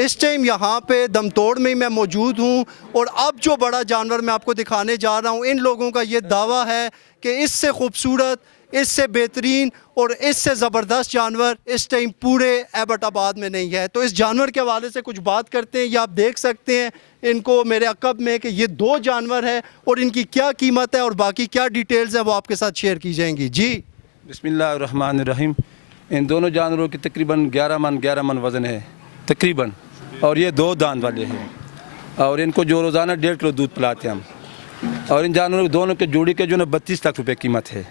इस टाइम यहाँ पे दमतोड़ में मैं मौजूद हूँ और अब जो बड़ा जानवर मैं आपको दिखाने जा रहा हूँ, इन लोगों का ये दावा है कि इससे खूबसूरत, इससे बेहतरीन और इससे ज़बरदस्त जानवर इस टाइम पूरे एबटाबाद में नहीं है। तो इस जानवर के हवाले से कुछ बात करते हैं। ये आप देख सकते हैं इनको मेरे अकब में कि ये 2 जानवर है और इनकी क्या कीमत है और बाकी क्या डिटेल्स हैं वो आपके साथ शेयर की जाएंगी। जी बिस्मिल्लाहिर्रहमानिर्रहीम। इन दोनों जानवरों की तकरीबन 11 मन वज़न है तकरीबन, और ये 2 दांत वाले हैं और इनको जो रोज़ाना 1.5 किलो दूध पिलाते हैं हम। और इन जानवरों दोनों के जोड़ी के जो ना 32 लाख रुपए कीमत है।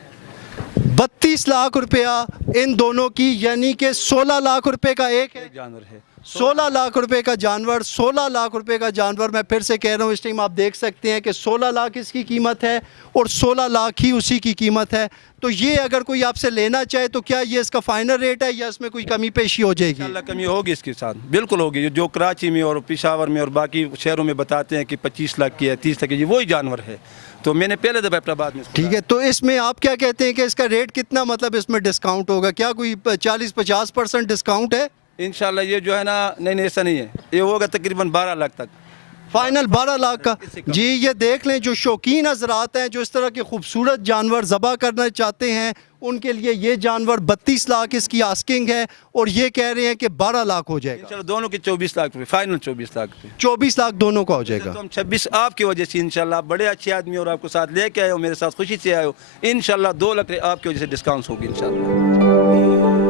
32 लाख रुपया इन दोनों की, यानी कि 16 लाख रुपए का एक है जानवर है। 16 लाख रुपए का जानवर, 16 लाख रुपए का जानवर। मैं फिर से कह रहा हूँ, इस टाइम आप देख सकते हैं कि 16 लाख इसकी कीमत है और 16 लाख ही उसी की कीमत है। तो ये अगर कोई आपसे लेना चाहे तो क्या ये इसका फाइनल रेट है या इसमें कोई कमी पेशी हो जाएगी? इंशाल्लाह कमी होगी इसके साथ, बिल्कुल होगी। जो कराची में और पेशावर में और बाकी शहरों में बताते हैं कि 25 लाख की है, 30 लाख की, वही जानवर है। तो मैंने पहले दफा एबटाबाद में। ठीक है, तो इसमें आप क्या कहते हैं कि इसका रेट कितना, मतलब इसमें डिस्काउंट होगा क्या? कोई 40-50% डिस्काउंट है? इंशाल्लाह ये जो है ना, नहीं ऐसा नहीं है, ये होगा तकरीबन 12 लाख तक फाइनल। 12 लाख का। जी ये देख लें, जो शौकीन हजरात हैं जो इस तरह के खूबसूरत जानवर ज़बा करना चाहते हैं, उनके लिए ये जानवर 32 लाख इसकी आस्किंग है और ये कह रहे हैं कि 12 लाख हो जाएगा। इंशाल्लाह दोनों के 24 लाख रुपए, फाइनल 24 लाख रुपए। 24 लाख दोनों का हो जाएगा। तो हम 26 आपकी वजह से इंशाल्लाह, बड़े अच्छे आदमी और आपको साथ लेके आए हो, मेरे साथ खुशी से आए हो, इंशाल्लाह 2 लाख आपकी वजह से डिस्काउंट होगी इंशाल्लाह।